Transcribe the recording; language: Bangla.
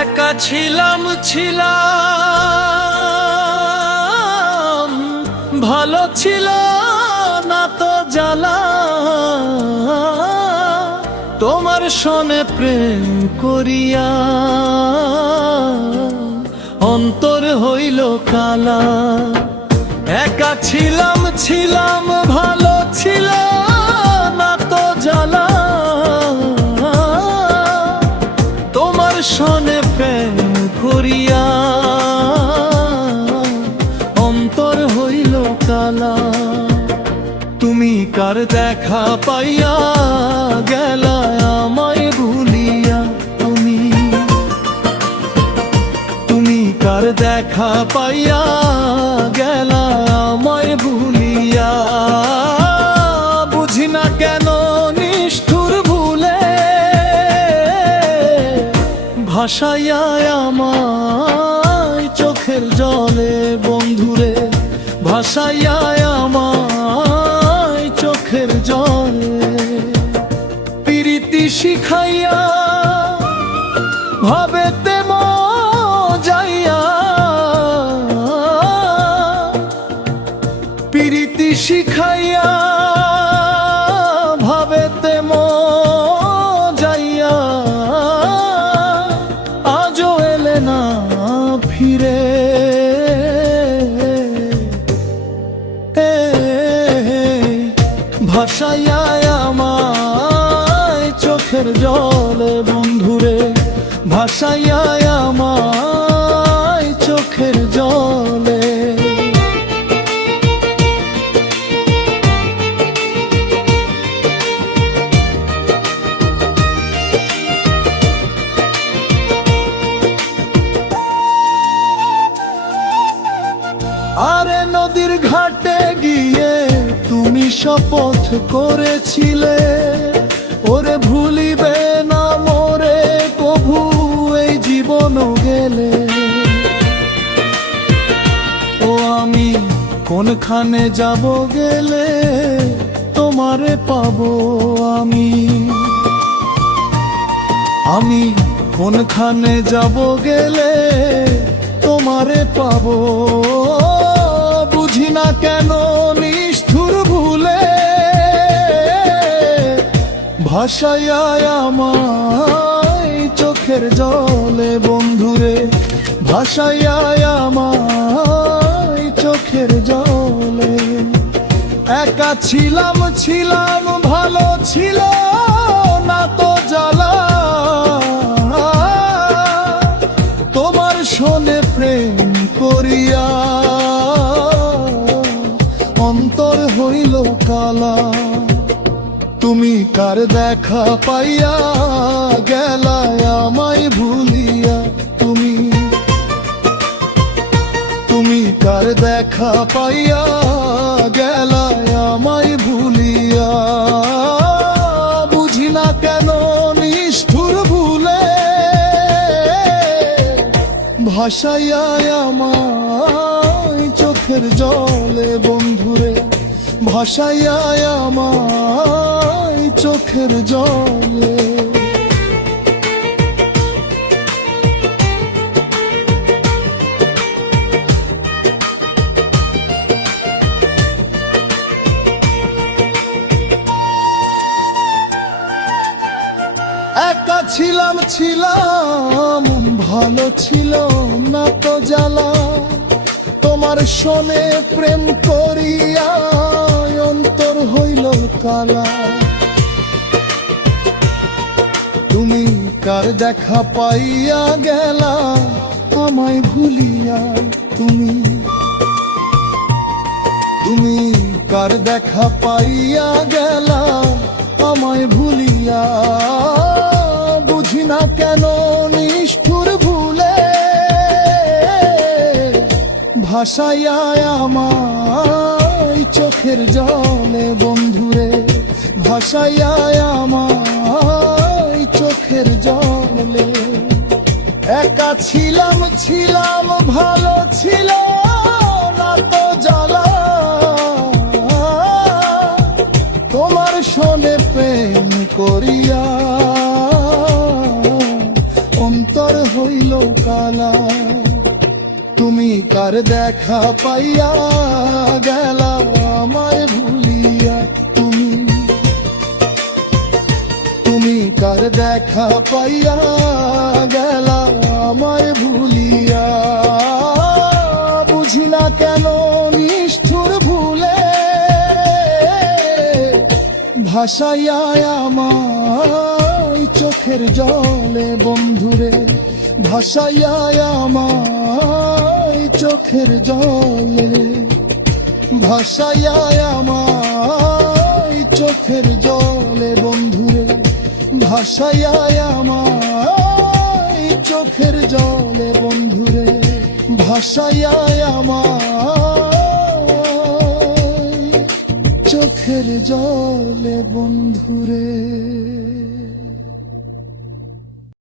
একা ছিলাম ছিলাম ভালো ছিল না তো জ্বালা, তোমার সনে প্রেম করিয়া অন্তর হইল কালা। একা ছিলাম ছিলাম ভালো ছিল না তো জ্বালা, তোমার সনে প্রেম করিয়া অন্তর হইল কালা। তুমি কার দেখা পাইয়া গেলা আমায় ভুলিয়া, তুমি কার দেখা পাইয়া গেলা আমায় ভুলিয়া। বুঝি না কেন নিষ্ঠুর ভুলে ভাসাইয়া আমায় চোখের জলে বন্ধুরে, ভাসাইয়া আমায় চোখের জলে। প্রীতি শিখাইয়া ভাবেতে যাইয়া, প্রীতি শিখাইয়া ভাবেতে যাইয়া, আজও এলে না ফিরে। ভাসাইয়া আমায় চোখের জলে বন্ধুরে, ভাসাইয়া আমায় চোখের জলে। আরে নদীর ঘাটে গিয়ে তুমি শপথ করেছিলে, ওরে ভুলিবে না মোরে কভু এই জীবন গেলে। ও আমি কোনখানে যাব গেলে তোমারে পাবো আমি, আমি কোনখানে যাব গেলে তোমারে পাবো। বুঝি না কেন নিষ্ঠুর ভুলে ভাসাইয়া আমায় চোখের জলে বন্ধুরে, ভাসাইয়া আমায় চোখের জলে। একা ছিলাম ছিলাম ভালো ছিল না তো জ্বালা, তোমার সনে প্রেম করিয়া অন্তর হইল কালা। তুমি কার দেখা পাইয়া গেলা আমায় ভুলিয়া, তুমি কার দেখা পাইয়া গেলা আমায় ভুলিয়া। বুঝি না কেন নিষ্ঠুর ভুলে ভাসাইয়া আমায় চোখের জলে বন্ধুরে, ভাসাইয়া আমায় চোখের জলে। একা ছিলাম ছিলাম ভালো ছিল না তো জ্বালা, তোমার সনে প্রেম করিয়া অন্তর হইল কালা। তুমি কার দেখা পাইয়া গেলা আমায় ভুলিয়া, তুমি কার দেখা পাইয়া গেলা আমায় ভুলিয়া। বুঝি না কেন নিষ্ঠুর ভুলে ভাসাইয়া আমায় চোখের জলে বন্ধুরে, ভাসাইয়া আমায় চোখের জলে। একা ছিলাম ছিলাম ভালো ছিল না তো জ্বালা, তোমার শোনে প্রেম করিয়া অন্তর হইল কালা। তুমি কার দেখা পাইয়া গেলা আমায় ভুলিয়া, তুমি কার দেখা পাইয়া গেলা আমায় ভুলিয়া। বুঝি না কেন নিষ্ঠুর ভুলে ভাসাইয়া আমায় চোখের জলে বন্ধুরে, ভাসাইয়া আমায় চোখের জলে, ভাসাইয়া আমায় চোখের জলে বন্ধুরে, ভাসাইয়া আমায় চোখের জলে বন্ধুরে, ভাসাইয়া আমায় চোখের জলে বন্ধুরে।